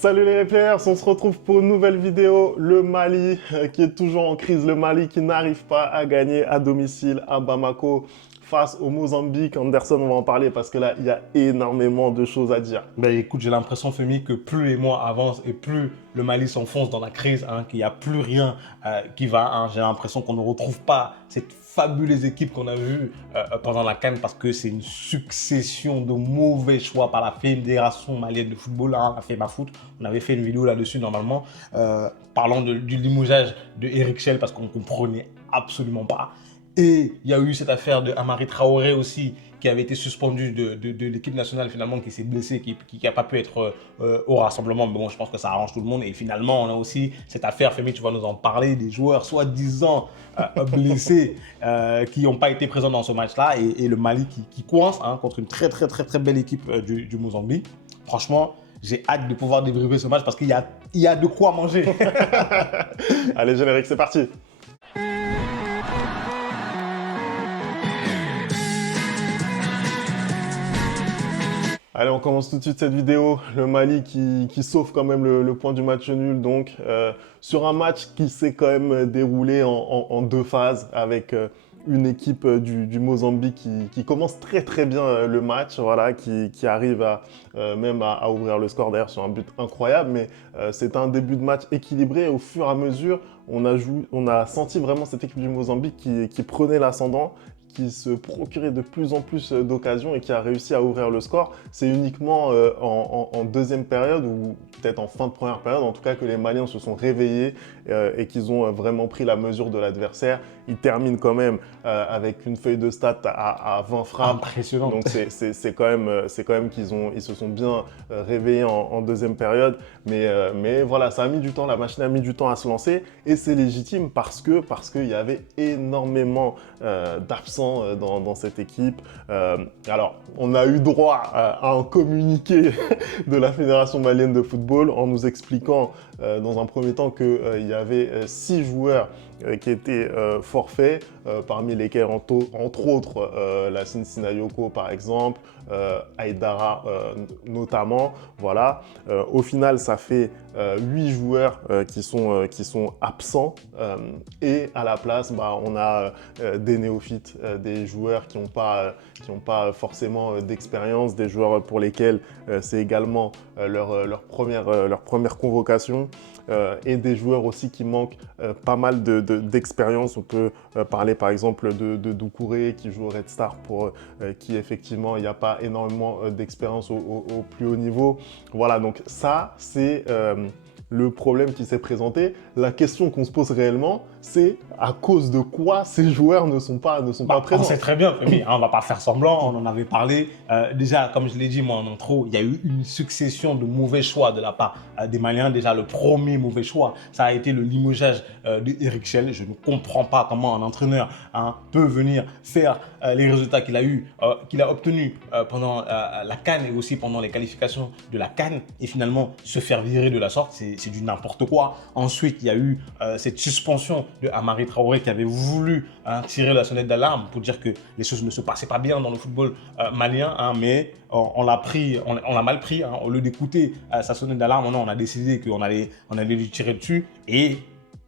Salut les players, on se retrouve pour une nouvelle vidéo. Le Mali qui est toujours en crise, le Mali qui n'arrive pas à gagner à domicile à Bamako face au Mozambique. Anderson, on va en parler parce que là, il y a énormément de choses à dire. Ben écoute, j'ai l'impression, Femi, que plus les mois avancent et plus le Mali s'enfonce dans la crise, qu'il n'y a plus rien qui va. J'ai l'impression qu'on ne retrouve pas cette fabuleuse équipe qu'on a vue pendant la CAN parce que c'est une succession de mauvais choix par la Fédération malienne de football, la FEMAFoot. On avait fait une vidéo là-dessus normalement, parlant du limogeage de Eric Chell parce qu'on ne comprenait absolument pas. Et il y a eu cette affaire de Amari Traoré aussi, qui avait été suspendu de l'équipe nationale finalement, qui s'est blessé, qui n'a pas pu être au rassemblement. Mais bon, je pense que ça arrange tout le monde. Et finalement, on a aussi cette affaire, Femi, tu vas nous en parler, des joueurs soi-disant blessés qui n'ont pas été présents dans ce match-là. Et le Mali qui coince contre une très belle équipe du Mozambique. Franchement, j'ai hâte de pouvoir débriefer ce match parce qu'il y a de quoi manger. Allez, générique, c'est parti. Allez, on commence tout de suite cette vidéo. Le Mali qui sauve quand même le point du match nul. Donc, sur un match qui s'est quand même déroulé en deux phases avec une équipe du Mozambique qui commence très bien le match, voilà, qui arrive même à ouvrir le score d'ailleurs sur un but incroyable. Mais c'est un début de match équilibré et au fur et à mesure, on a senti vraiment cette équipe du Mozambique qui prenait l'ascendant, qui se procurait de plus en plus d'occasions et qui a réussi à ouvrir le score. C'est uniquement en deuxième période ou peut-être en fin de première période, en tout cas, que les Maliens se sont réveillés et qu'ils ont vraiment pris la mesure de l'adversaire. Ils terminent quand même avec une feuille de stats à 20 frappes. Impressionnant. Donc c'est quand même qu'ils se sont bien réveillés en deuxième période. Mais voilà, ça a mis du temps, la machine a mis du temps à se lancer et c'est légitime parce qu'il y avait énormément d'absents dans cette équipe. Alors, on a eu droit à un communiqué de la Fédération malienne de football en nous expliquant dans un premier temps qu'il y avait 6 joueurs qui étaient forfaits, parmi lesquels entre autres Lassine Sinayoko par exemple, Aïdara notamment. Voilà. Au final, ça fait 8 joueurs qui sont absents et à la place, on a des néophytes, des joueurs qui n'ont pas forcément d'expérience, des joueurs pour lesquels c'est également leur première convocation. Et des joueurs aussi qui manquent pas mal d'expérience. On peut parler par exemple de Doucouré qui joue au Red Star pour qui effectivement il n'y a pas énormément d'expérience au plus haut niveau. Voilà, donc ça c'est le problème qui s'est présenté. La question qu'on se pose réellement, c'est à cause de quoi ces joueurs ne sont pas présents. On sait très bien, Femi, on ne va pas faire semblant, on en avait parlé. Déjà, comme je l'ai dit moi en intro, il y a eu une succession de mauvais choix de la part des Maliens. Déjà, le premier mauvais choix, ça a été le limogeage d'Eric Chell. Je ne comprends pas comment un entraîneur peut venir faire les résultats qu'il a obtenus pendant la CAN et aussi pendant les qualifications de la CAN et finalement se faire virer de la sorte. C'est du n'importe quoi. Ensuite, il y a eu cette suspension de Amari Traoré qui avait voulu tirer la sonnette d'alarme pour dire que les choses ne se passaient pas bien dans le football malien, mais on l'a mal pris. Au lieu d'écouter sa sonnette d'alarme, on a décidé qu'on allait lui tirer dessus et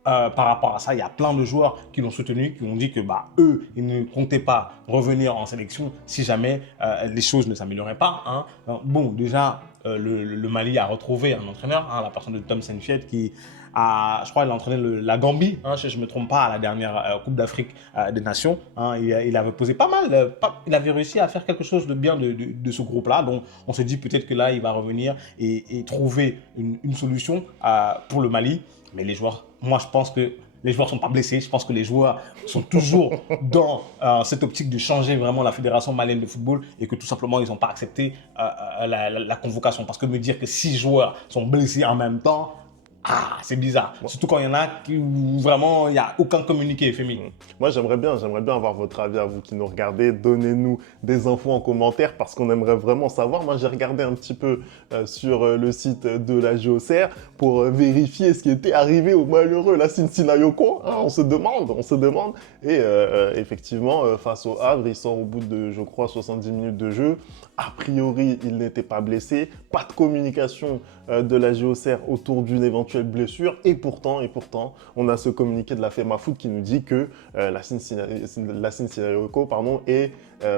par rapport à ça, il y a plein de joueurs qui l'ont soutenu, qui ont dit que eux, ils ne comptaient pas revenir en sélection si jamais les choses ne s'amélioraient pas. Bon, déjà, le Mali a retrouvé un entraîneur, la personne de Tom Saintfiet qui je crois qu'il a entraîné la Gambie, si je ne me trompe pas, à la dernière Coupe d'Afrique des Nations. Il avait posé pas mal, il avait réussi à faire quelque chose de bien de ce groupe-là. Donc, on se dit peut-être que là, il va revenir et trouver une solution pour le Mali. Mais les joueurs, moi, je pense que les joueurs ne sont pas blessés. Je pense que les joueurs sont toujours dans cette optique de changer vraiment la Fédération malienne de football et que tout simplement, ils n'ont pas accepté la convocation. Parce que me dire que 6 joueurs sont blessés en même temps, c'est bizarre. Surtout quand il y en a où vraiment il n'y a aucun communiqué féminin. Moi, j'aimerais bien avoir votre avis à vous qui nous regardez. Donnez-nous des infos en commentaire parce qu'on aimerait vraiment savoir. Moi, j'ai regardé un petit peu sur le site de la JOCR pour vérifier ce qui était arrivé au malheureux Lassine Sinayoko. On se demande. Et effectivement, face au Havre, il sort au bout de, je crois, 70 minutes de jeu. A priori, il n'était pas blessé. Pas de communication de la JOCR autour d'une éventuelle blessure. Et pourtant, on a ce communiqué de la FEMAFOOT qui nous dit que Lacine Sissoko, est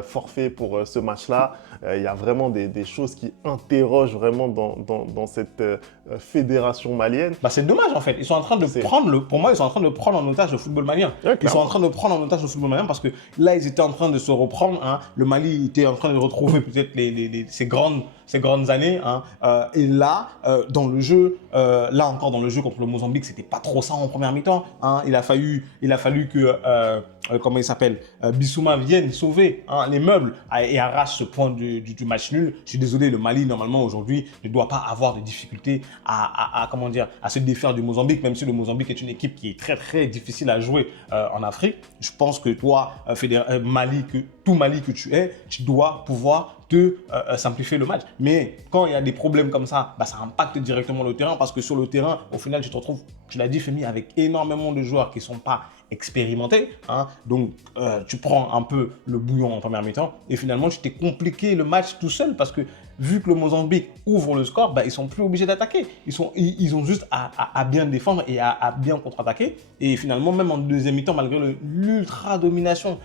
forfait pour ce match-là. Il y a vraiment des choses qui interrogent vraiment dans cette fédération malienne. Bah, c'est dommage en fait. Ils sont en train de pour moi, ils sont en train de prendre en otage le football malien. Ouais, ils sont en train de prendre en otage le football malien parce que là, ils étaient en train de se reprendre. Hein. Le Mali était en train de retrouver peut-être ces grandes années. Hein. Et là, dans le jeu, là encore dans le jeu contre le Mozambique, c'était pas trop ça en première mi-temps. Hein. Il a fallu que comment il s'appelle, Bissouma vienne sauver les meubles et arrache ce point du match nul. Je suis désolé, le Mali normalement aujourd'hui ne doit pas avoir de difficultés à se défaire du Mozambique, même si le Mozambique est une équipe qui est très très difficile à jouer en Afrique. Je pense que toi, tout Mali que tu es, tu dois pouvoir te simplifier le match. Mais quand il y a des problèmes comme ça, ça impacte directement le terrain parce que sur le terrain, au final, tu te retrouves, tu l'as dit Femi, avec énormément de joueurs qui ne sont pas expérimentés. Hein. Donc, tu prends un peu le bouillon en première mi-temps et finalement, tu t'es compliqué le match tout seul parce que vu que le Mozambique ouvre le score, ils sont plus obligés d'attaquer. Ils ont juste à bien défendre et à bien contre-attaquer. Et finalement, même en deuxième mi-temps, malgré l'ultra-domination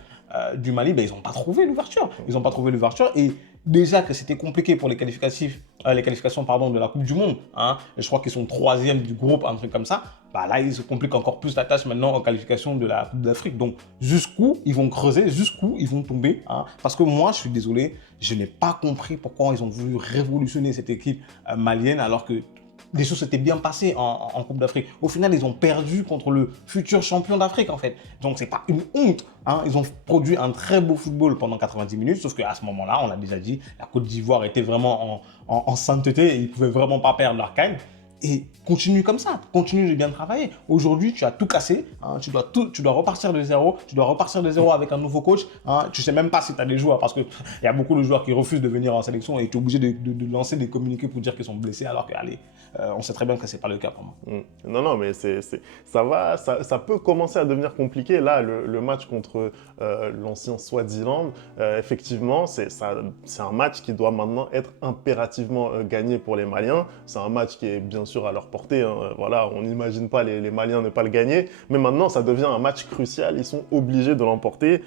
du Mali, ils n'ont pas trouvé l'ouverture. Ils n'ont pas trouvé l'ouverture et déjà que c'était compliqué pour les qualifications de la Coupe du Monde. Hein. Je crois qu'ils sont 3e du groupe, un truc comme ça. Là, ils se compliquent encore plus la tâche maintenant en qualification de la Coupe d'Afrique. Donc, jusqu'où ils vont creuser, jusqu'où ils vont tomber. Hein. Parce que moi, je suis désolé, je n'ai pas compris pourquoi ils ont voulu révolutionner cette équipe malienne alors que les choses s'étaient bien passées en Coupe d'Afrique. Au final, ils ont perdu contre le futur champion d'Afrique, en fait. Donc, c'est pas une honte. Hein. Ils ont produit un très beau football pendant 90 minutes, sauf qu'à ce moment-là, on l'a déjà dit, la Côte d'Ivoire était vraiment en sainteté et ils ne pouvaient vraiment pas perdre leur canne. Et continue comme ça, continue de bien travailler. Aujourd'hui, tu as tout cassé, hein, tu dois repartir de zéro, avec un nouveau coach. Hein, tu ne sais même pas si tu as des joueurs parce qu'il y a beaucoup de joueurs qui refusent de venir en sélection et tu es obligé de lancer des communiqués pour dire qu'ils sont blessés alors que, on sait très bien que ce n'est pas le cas pour moi. Non, mais ça peut commencer à devenir compliqué. Là, le match contre l'ancien Swaziland, effectivement, c'est un match qui doit maintenant être impérativement gagné pour les Maliens. C'est un match qui est bien sûr à leur portée. Hein. Voilà, on n'imagine pas les Maliens ne pas le gagner. Mais maintenant, ça devient un match crucial. Ils sont obligés de l'emporter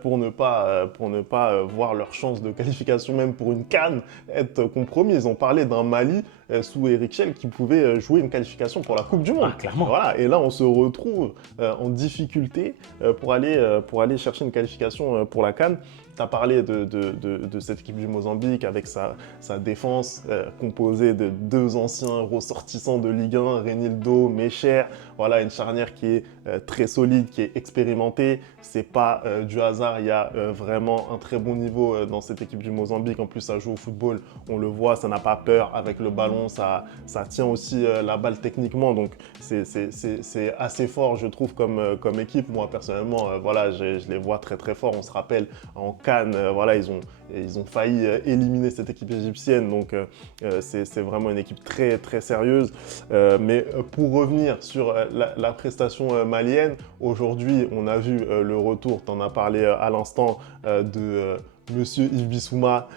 pour ne pas voir leur chance de qualification, même pour une CAN, être compromis. Ils ont parlé d'un Mali sous Eric Chell qui pouvait jouer une qualification pour la Coupe du Monde. Clairement. Voilà, et là, on se retrouve en difficulté pour aller chercher une qualification pour la CAN. Tu as parlé de cette équipe du Mozambique avec sa défense composée de 2 anciens ressortissants de Ligue 1, Renildo, Mecher. Voilà, une charnière qui est très solide, qui est expérimentée. C'est pas du hasard, il y a vraiment un très bon niveau dans cette équipe du Mozambique. En plus, ça joue au football, on le voit, ça n'a pas peur avec le ballon, ça tient aussi la balle techniquement. Donc, c'est assez fort, je trouve, comme équipe. Moi, personnellement, voilà, je les vois très très forts. On se rappelle en CAN, voilà, ils ont failli éliminer cette équipe égyptienne, donc c'est vraiment une équipe très très sérieuse. Mais pour revenir sur la prestation malienne, aujourd'hui on a vu le retour, tu en as parlé à l'instant, de Monsieur Yves Bissouma,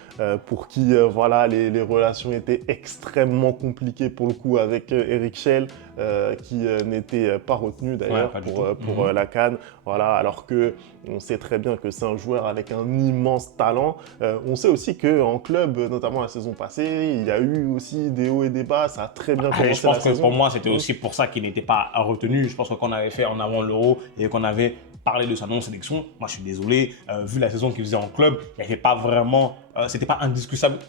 pour qui voilà, les relations étaient extrêmement compliquées pour le coup avec Eric Chell, qui n'était pas retenu d'ailleurs pour la CAN. Voilà, alors qu'on sait très bien que c'est un joueur avec un immense talent. On sait aussi qu'en club, notamment la saison passée, il y a eu aussi des hauts et des bas. Ça a très bien commencé la saison. Je pense que pour moi, c'était aussi pour ça qu'il n'était pas retenu. Je pense que qu'on avait fait en avant l'Euro et qu'on avait parlé de sa non-sélection, moi je suis désolé, vu la saison qu'il faisait en club, il n'y avait pas vraiment, c'était pas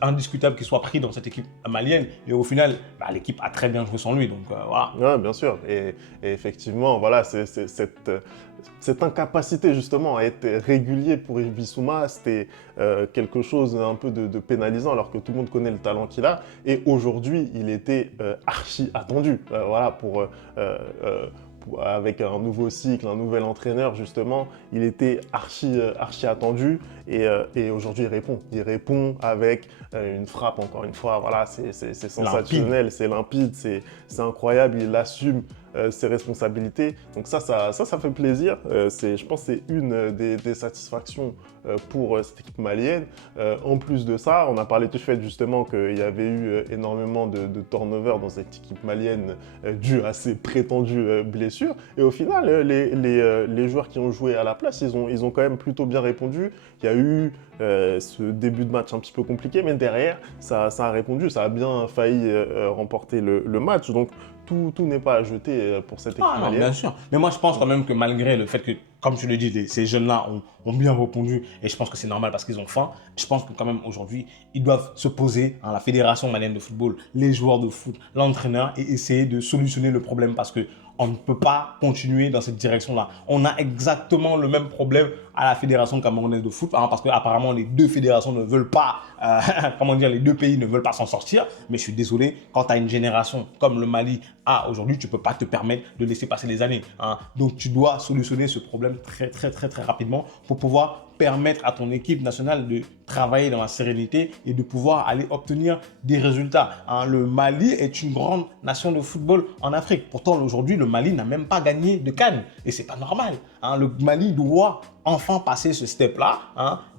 indiscutable qu'il soit pris dans cette équipe malienne. Et au final, l'équipe a très bien joué sans lui, donc voilà. Ouais, bien sûr. Et effectivement, voilà, cette incapacité justement à être régulier pour Yves Bissouma, c'était quelque chose un peu de pénalisant alors que tout le monde connaît le talent qu'il a. Et aujourd'hui, il était archi attendu. Voilà, avec un nouveau cycle, un nouvel entraîneur justement, il était archi attendu et aujourd'hui il répond. Il répond avec une frappe encore une fois, voilà, c'est sensationnel, c'est limpide, c'est incroyable, il assume ses responsabilités. Donc ça fait plaisir. Je pense que c'est une des satisfactions pour cette équipe malienne. En plus de ça, on a parlé du fait justement qu'il y avait eu énormément de turnover dans cette équipe malienne dû à ces prétendues blessures. Et au final, les joueurs qui ont joué à la place, ils ont quand même plutôt bien répondu. Il y a eu ce début de match un petit peu compliqué, mais derrière, ça a répondu. Ça a bien failli remporter le match. Donc, tout n'est pas à jeter pour cette équipe malienne. Bien sûr. Mais moi, je pense quand même que malgré le fait que, comme tu le dis, ces jeunes-là ont bien répondu, et je pense que c'est normal parce qu'ils ont faim, je pense que quand même aujourd'hui, ils doivent se poser, la Fédération malienne de football, les joueurs de foot, l'entraîneur, et essayer de solutionner le problème parce que on ne peut pas continuer dans cette direction-là. On a exactement le même problème à la Fédération camerounaise de foot, parce qu'apparemment les deux fédérations ne veulent pas, les deux pays ne veulent pas s'en sortir. Mais je suis désolé, quand tu as une génération comme le Mali a aujourd'hui, tu ne peux pas te permettre de laisser passer les années. Donc tu dois solutionner ce problème très rapidement pour pouvoir permettre à ton équipe nationale de travailler dans la sérénité et de pouvoir aller obtenir des résultats. Le Mali est une grande nation de football en Afrique. Pourtant, aujourd'hui, le Mali n'a même pas gagné de CAN. Et ce n'est pas normal. Le Mali doit enfin passer ce step-là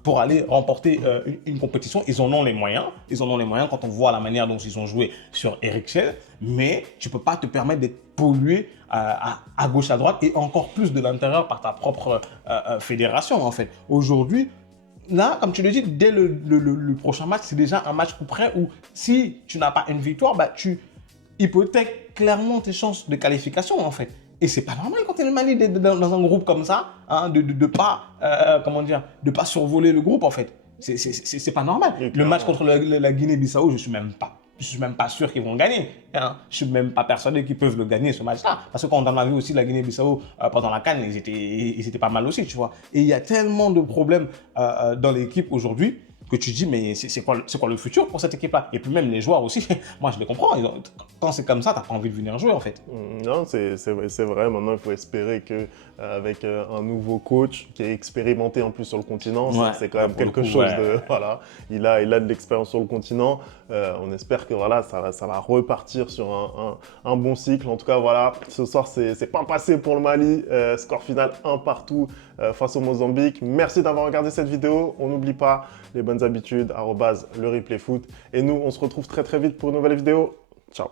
pour aller remporter une compétition. Ils en ont les moyens. Ils en ont les moyens quand on voit la manière dont ils ont joué sur Eric Schell. Mais tu ne peux pas te permettre d'être pollué à gauche, à droite et encore plus de l'intérieur par ta propre fédération, en fait. Aujourd'hui, là, comme tu le dis, dès le prochain match, c'est déjà un match coup près où si tu n'as pas une victoire, tu hypothèques clairement tes chances de qualification, en fait. Et c'est pas normal quand tu es le Mali dans un groupe comme ça, de pas survoler le groupe, en fait. C'est pas normal. Le match contre la Guinée-Bissau, je suis même pas sûr qu'ils vont gagner. Je suis même pas persuadé qu'ils peuvent le gagner, ce match-là. Parce que quand on a vu aussi la Guinée-Bissau pendant la CAN, ils étaient pas mal aussi, tu vois. Et il y a tellement de problèmes dans l'équipe aujourd'hui que tu dis, mais c'est quoi le futur pour cette équipe-là? Et puis même les joueurs aussi, moi je les comprends. Quand c'est comme ça, t'as pas envie de venir jouer, en fait. Non, c'est vrai. Maintenant, il faut espérer qu'avec un nouveau coach qui est expérimenté en plus sur le continent, c'est quand même quelque chose de... Voilà, il a de l'expérience sur le continent. On espère que voilà, ça va repartir sur un bon cycle. En tout cas, voilà, ce soir, c'est pas passé pour le Mali. Score final 1 partout face au Mozambique. Merci d'avoir regardé cette vidéo. On n'oublie pas les bonnes habitudes, @le replay foot. Et nous, on se retrouve très vite pour une nouvelle vidéo. Ciao.